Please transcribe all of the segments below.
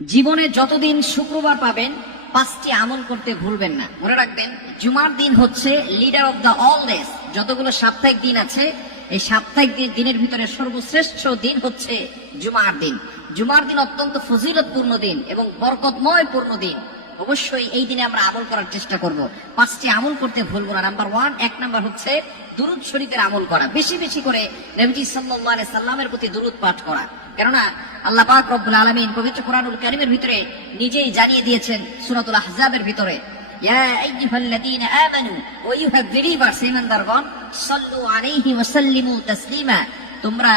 জীবনে যতদিন শুক্রবার পাবেন 5টি আমল করতে ভুলবেন না। মনে রাখবেন, জুমার দিন হচ্ছে leader of the all days. যতগুলো সাপ্তাহিক দিন আছে, এই সাপ্তাহিক দিনের ভিতরে সর্বশ্রেষ্ঠ দিন হচ্ছে জুমার দিন। জুমার দিন অত্যন্ত ফজিলতপূর্ণ দিন এবং বরকতময় পূর্ণ দিন। অবশ্যই এই দিনে আমরা আমল করার চেষ্টা করব। 5টি আমল করতে ভুলবো না। নাম্বার 1, 1 নাম্বার হচ্ছে দুরূদ শরীফের আমল করা। বেশি বেশি করে নবীজি সাল্লাল্লাহু আলাইহি সাল্লামের প্রতি দুরূদ পাঠ করা। কেননা আল্লাহ পাক রব্বুল আলামিন পবিত্র কোরআনুল কারীমের ভিতরে নিজেই জানিয়ে দিয়েছেন সূরাতুল আহজাবের ভিতরে, ইয়া আইয়ুহাল্লাযীনা আমানু, ও ইউ হ্যাভ বিলিভার্স, ঈমানদারগণ, সাল্লু আলাইহি ওয়া সাল্লিমু তাসলিমা, তোমরা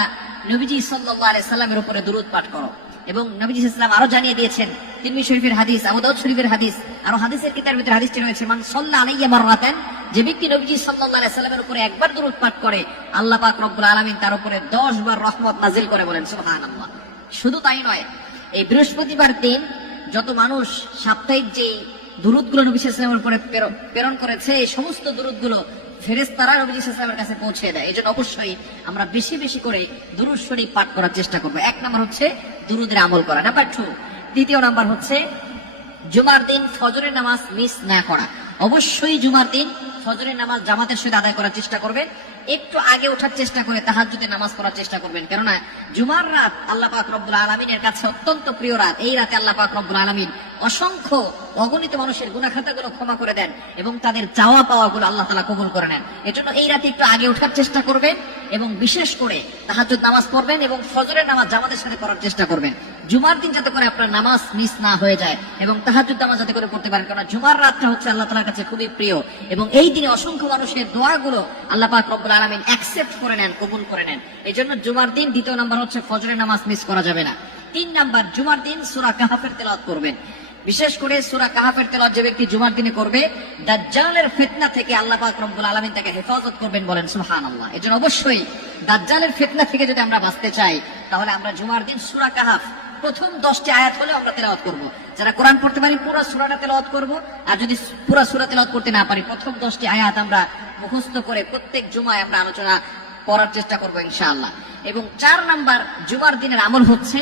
নবীজি সাল্লাল্লাহু আলাইহি সাল্লামের উপরে দুরূদ পাঠ করো। এবং নবীজি সাল্লাল্লাহু আলাইহি সাল্লাম আরো জানিয়ে দিয়েছেন, তিরমিজি শরীফের হাদিস, আবু দাউদ শরীফের হাদিস, আর হাদিসের কিতাবের ভিতরে হাদিসটি রয়েছে, মান সাল্লা আলাইয়া মাররাতান, যে ব্যক্তি নবীজি সাল্লাল্লাহু আলাইহি সাল্লামের উপরে একবার দুরূদ পাঠ করে, আল্লাহ পাক রব্বুল আলামিন তার উপরে 10 বার রহমত নাজিল করে। বলেন সুবহানাল্লাহ। শুধু তাই নয়, এই বৃহস্পতিবার দিন যত মানুষ সাপ্তাহিক যে দুরূদগুলো নবী সাল্লাল্লাহু আলাইহি সাল্লামের উপরে প্রেরণ করেছে, এই সমস্ত দুরূদগুলো ফেরেশতারা নবী সাল্লাল্লাহু আলাইহি সাল্লামের কাছে পৌঁছে দেয়। এজন্য অবশ্যই আমরা বেশি বেশি করে দুরূদ শরীফ পাঠ করার চেষ্টা করব। 1 নাম্বার হচ্ছে দুরূদের আমল করা। নাম্বার 2, দ্বিতীয় নাম্বার হচ্ছে জুমার দিন ফজরের নামাজ মিস না করা। অবশ্যই জুমার দিন ফজরের নামাজ জামাতের সাথে আদায় করার চেষ্টা করবেন। একটু আগে ওঠার চেষ্টা করে তাহাজ্জুদের নামাজ পড়ার চেষ্টা করবেন। কেননা জুমার রাত আল্লাহ পাক রব্বুল আলামিনের কাছে অত্যন্ত প্রিয় রাত। এই রাতে আল্লাহ পাক রব্বুল আলামিন অসংখ্য অগণিত মানুষের গুনাহ খাতাগুলো ক্ষমা করে দেন এবং তাদের চাওয়া পাওয়াগুলো আল্লাহ তাআলা কবুল করে নেন। এজন্য এই রাতে একটু আগে ওঠার চেষ্টা করবেন এবং বিশেষ করে তাহাজ্জুদ নামাজ পড়বেন এবং ফজরের নামাজ জামাতের সাথে পড়ার চেষ্টা করবেন। জুমার দিন যাতে করে আপনার নামাজ মিস না হয়ে যায় এবং তাহাজ্জুদ নামাজ যাতে করে পড়তে পারেন। কারণ জুমার রাতটা হচ্ছে আল্লাহ তাআলার কাছে খুবই প্রিয় এবং এই দিনে অসংখ্য মানুষের দোয়াগুলো আল্লাহ পাক রব্বুল আলামিন অ্যাকসেপ্ট করে নেন, কবুল করে নেন। এজন্য জুমার দিন দ্বিতীয় নাম্বার হচ্ছে ফজরের নামাজ মিস করা যাবে না। 3 নাম্বার, জুমার দিন সূরা কাহফের তেলাওয়াত করবেন। বিশেষ করে সূরা কাহফের তেলাওয়াত যে ব্যক্তি জুমার দিনে করবে, দাজ্জালের ফিতনা থেকে আল্লাহ পাক রব্বুল আলামিন তাকে হেফাজত করবেন। বলেন সুবহানাল্লাহ। এজন্য অবশ্যই দাজ্জালের ফিতনা থেকে যদি আমরা বাঁচতে চাই, তাহলে আমরা জুমার দিন সূরা কাহফ প্রথম 10টি আয়াত হলে আমরা তেলাওয়াত করব। যারা কোরআন পড়তে পারি পুরো সূরাটা তেলাওয়াত করব, আর যদি পুরো সূরা তেলাওয়াত করতে না পারি প্রথম 10টি আয়াত আমরা মুখস্থ করে প্রত্যেক জুমায় আমরা আলোচনা করার চেষ্টা করব ইনশাআল্লাহ। এবং 4 নাম্বার জুমার দিনের আমল হচ্ছে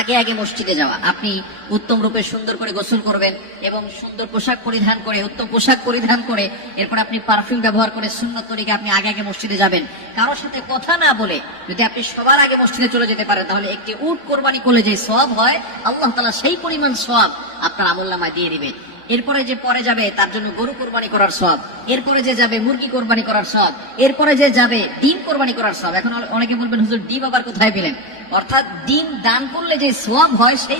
আগে আগে মসজিদে যাওয়া। আপনি উত্তম রূপে সুন্দর করে গোসল করবেন এবং সুন্দর পোশাক পরিধান করে, উত্তম পোশাক পরিধান করে, এরপর আপনি পারফিউম ব্যবহার করে সুন্নত তরিকে আপনি আগে আগে মসজিদে যাবেন। কারোর সাথে কথা না বলে যদি আপনি সবার আগে মসজিদে চলে যেতে পারেন, তাহলে একটি উট কোরবানি করলে যে সওয়াব হয়, আল্লাহ তাআলা সেই পরিমাণ সওয়াব আপনার আমলনামায় দিয়ে দিবেন। এরপরে যে পরে যাবে তার জন্য গরু কোরবানি করার সওয়াব, এরপরে যে যাবে মুরগি কোরবানি করার সওয়াব, এরপরে যে যাবে ডিম কোরবানি করার সওয়াব। এখন অনেকে বলবেন, হুজুর ডিম আবার কোথায় পেলেন? অর্থাৎ ডিম দান করলে যে সওয়াব হয় সেই